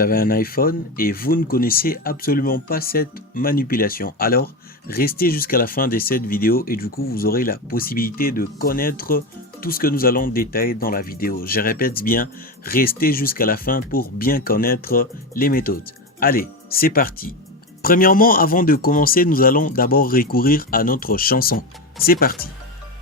vous avez un iPhone et vous ne connaissez absolument pas cette manipulation. Alors, restez jusqu'à la fin de cette vidéo et du coup, vous aurez la possibilité de connaître tout ce que nous allons détailler dans la vidéo. Je répète bien, restez jusqu'à la fin pour bien connaître les méthodes. Allez, c'est parti. Premièrement, avant de commencer, nous allons d'abord recourir à notre chanson. C'est parti.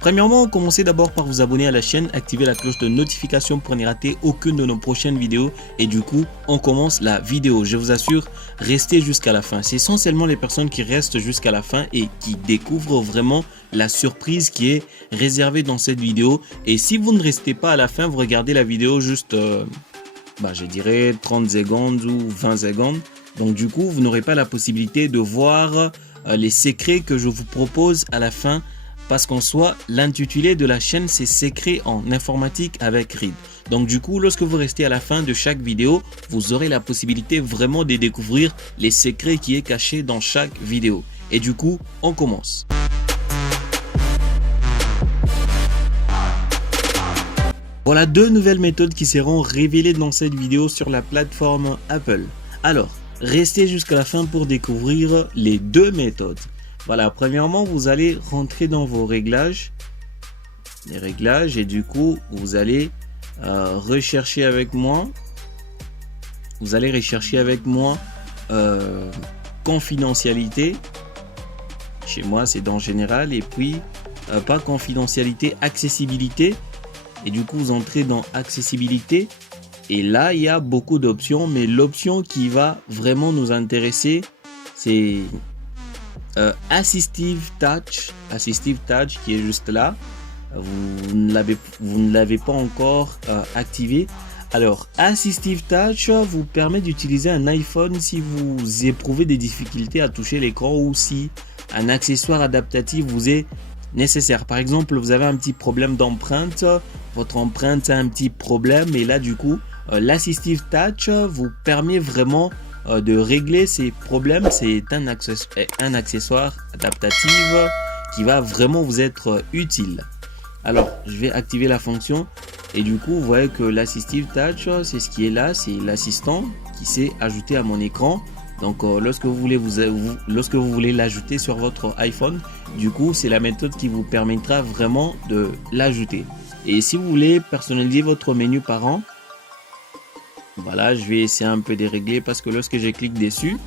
Premièrement, commencez d'abord par vous abonner à la chaîne, activer la cloche de notification pour ne rater aucune de nos prochaines vidéos. Et du coup, on commence la vidéo. Je vous assure, restez jusqu'à la fin. C'est essentiellement les personnes qui restent jusqu'à la fin et qui découvrent vraiment la surprise qui est réservée dans cette vidéo. Et si vous ne restez pas à la fin, vous regardez la vidéo juste, je dirais 30 secondes ou 20 secondes. Donc du coup, vous n'aurez pas la possibilité de voir les secrets que je vous propose à la fin. Parce qu'en soi, l'intitulé de la chaîne, c'est Secrets en informatique avec Reed. Donc du coup, lorsque vous restez à la fin de chaque vidéo, vous aurez la possibilité vraiment de découvrir les secrets qui est cachés dans chaque vidéo. Et du coup, on commence. Voilà deux nouvelles méthodes qui seront révélées dans cette vidéo sur la plateforme Apple. Alors, restez jusqu'à la fin pour découvrir les deux méthodes. Voilà, premièrement, vous allez rentrer dans vos réglages, et du coup, vous allez rechercher avec moi. Vous allez rechercher avec moi confidentialité. Chez moi, c'est dans général, et puis pas confidentialité, accessibilité. Et du coup, vous entrez dans accessibilité. Et là, il y a beaucoup d'options, mais l'option qui va vraiment nous intéresser, c'est Assistive Touch qui est juste là. Vous ne l'avez pas encore activé. Alors Assistive Touch vous permet d'utiliser un iPhone si vous éprouvez des difficultés à toucher l'écran ou si un accessoire adaptatif vous est nécessaire. Par exemple, vous avez un petit problème d'empreinte, votre empreinte a un petit problème et là du coup l'Assistive Touch vous permet vraiment de régler ces problèmes. C'est un accessoire adaptatif qui va vraiment vous être utile. Alors je vais activer la fonction et du coup vous voyez que l'Assistive Touch, c'est ce qui est là, c'est l'assistant qui s'est ajouté à mon écran. Donc lorsque vous voulez l'ajouter sur votre iPhone, du coup c'est la méthode qui vous permettra vraiment de l'ajouter. Et si vous voulez personnaliser votre menu parent, voilà, je vais essayer un peu de régler parce que lorsque je clique dessus,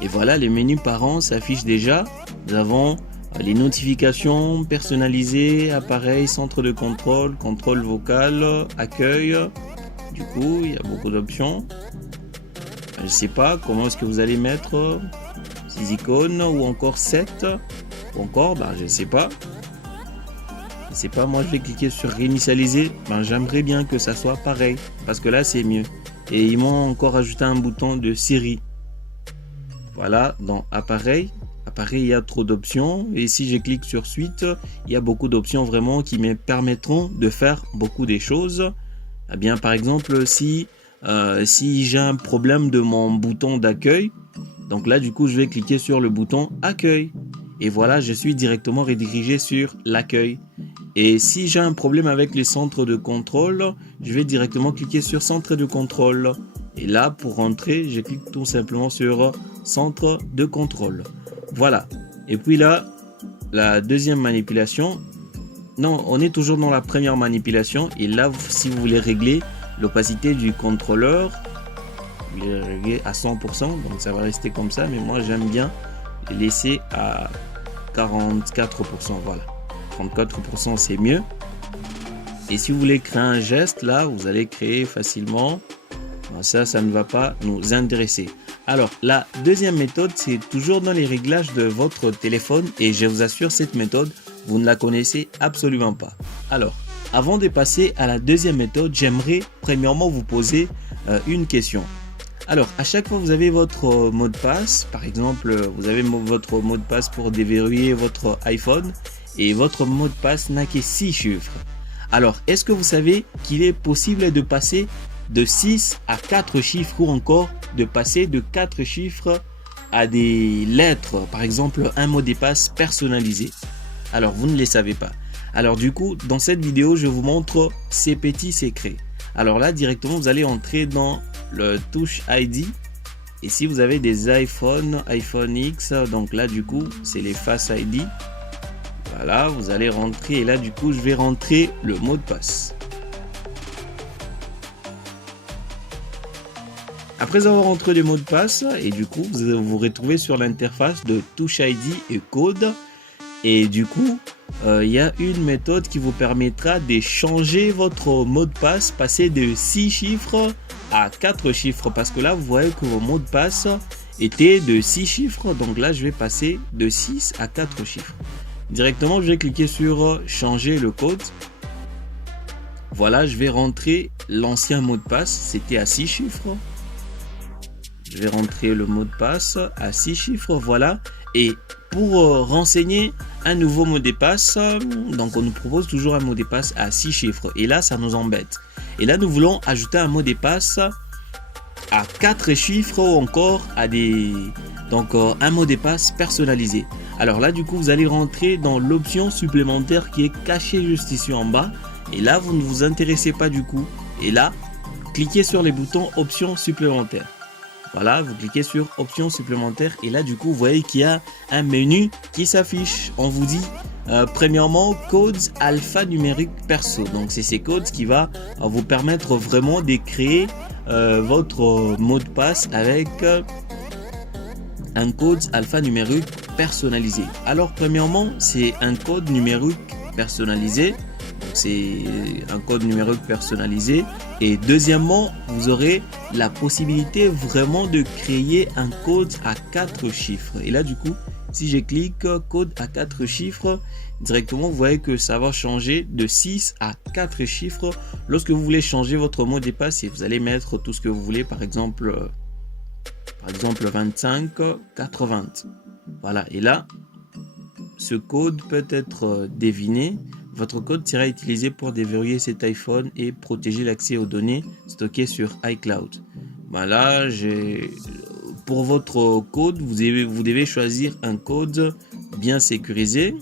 et voilà, le menu parent s'affiche déjà. Nous avons les notifications personnalisées, appareil, centre de contrôle, contrôle vocal, accueil. Du coup, il y a beaucoup d'options. Je ne sais pas comment est-ce que vous allez mettre ces icônes ou encore 7 ou encore, je ne sais pas. Je ne sais pas, moi je vais cliquer sur réinitialiser. J'aimerais bien que ça soit pareil parce que là c'est mieux. Et ils m'ont encore ajouté un bouton de Siri. Voilà, dans appareil, il y a trop d'options. Et si je clique sur suite, il y a beaucoup d'options vraiment qui me permettront de faire beaucoup de choses. Eh bien, par exemple, si j'ai un problème de mon bouton d'accueil, donc là, du coup, je vais cliquer sur le bouton accueil. Et voilà, je suis directement redirigé sur l'accueil. Et si j'ai un problème avec les centres de contrôle, je vais directement cliquer sur centre de contrôle. Et là, pour rentrer, je clique tout simplement sur centre de contrôle. Voilà. Et puis là, la deuxième manipulation. Non, on est toujours dans la première manipulation. Et là, si vous voulez régler l'opacité du contrôleur, vous voulez régler à 100%. Donc ça va rester comme ça. Mais moi, j'aime bien laisser à 44%. Voilà. 34% c'est mieux. Et si vous voulez créer un geste, là, vous allez créer facilement. Ça ne va pas nous intéresser. Alors, la deuxième méthode, c'est toujours dans les réglages de votre téléphone. Et je vous assure, cette méthode, vous ne la connaissez absolument pas. Alors, avant de passer à la deuxième méthode, j'aimerais premièrement vous poser une question. Alors, à chaque fois que vous avez votre mot de passe, par exemple, vous avez votre mot de passe pour déverrouiller votre iPhone et votre mot de passe n'a que 6 chiffres. Alors, est-ce que vous savez qu'il est possible de passer de 6 à 4 chiffres ou encore de passer de 4 chiffres à des lettres, par exemple un mot de passe personnalisé? Alors, vous ne les savez pas. Alors du coup, dans cette vidéo, je vous montre ces petits secrets. Alors là, directement, vous allez entrer dans le touche ID. Et si vous avez des iPhone X, donc là du coup c'est les Face ID. Voilà, vous allez rentrer et là du coup je vais rentrer le mot de passe. Après avoir rentré les mots de passe, et du coup vous vous retrouvez sur l'interface de Touch ID et Code. Et du coup, il y a une méthode qui vous permettra de changer votre mot de passe, passer de 6 chiffres à 4 chiffres. Parce que là, vous voyez que vos mots de passe étaient de 6 chiffres. Donc là, je vais passer de 6 à 4 chiffres. Directement, je vais cliquer sur changer le code. Voilà, je vais rentrer l'ancien mot de passe. C'était à 6 chiffres. Je vais rentrer le mot de passe à 6 chiffres, voilà. Et pour renseigner un nouveau mot de passe, donc on nous propose toujours un mot de passe à 6 chiffres. Et là, ça nous embête. Et là, nous voulons ajouter un mot de passe à 4 chiffres ou encore à un mot de passe personnalisé. Alors là, du coup, vous allez rentrer dans l'option supplémentaire qui est cachée juste ici en bas. Et là, vous ne vous intéressez pas du coup. Et là, cliquez sur les boutons options supplémentaires. Voilà, vous cliquez sur options supplémentaires et là du coup vous voyez qu'il y a un menu qui s'affiche. On vous dit premièrement codes alphanumériques perso. Donc c'est ces codes qui va vous permettre vraiment de créer votre mot de passe avec un code alphanumérique personnalisé. Alors premièrement c'est un code numérique personnalisé. C'est un code numérique personnalisé. Et deuxièmement, vous aurez la possibilité vraiment de créer un code à 4 chiffres. Et là, du coup, si je clique code à 4 chiffres, directement, vous voyez que ça va changer de 6 à 4 chiffres. Lorsque vous voulez changer votre mot de passe, et vous allez mettre tout ce que vous voulez, par exemple 25 80. Voilà. Et là, ce code peut être deviné. Votre code sera utilisé pour déverrouiller cet iPhone et protéger l'accès aux données stockées sur iCloud. Voilà, pour votre code, vous devez choisir un code bien sécurisé.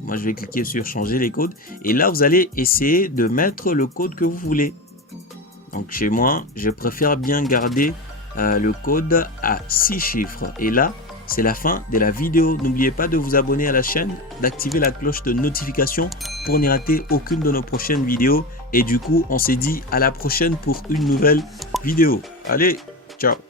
Moi, je vais cliquer sur changer les codes. Et là, vous allez essayer de mettre le code que vous voulez. Donc, chez moi, je préfère bien garder le code à 6 chiffres. Et là, c'est la fin de la vidéo. N'oubliez pas de vous abonner à la chaîne, d'activer la cloche de notification pour n'y rater aucune de nos prochaines vidéos. Et du coup, on se dit à la prochaine pour une nouvelle vidéo. Allez, ciao!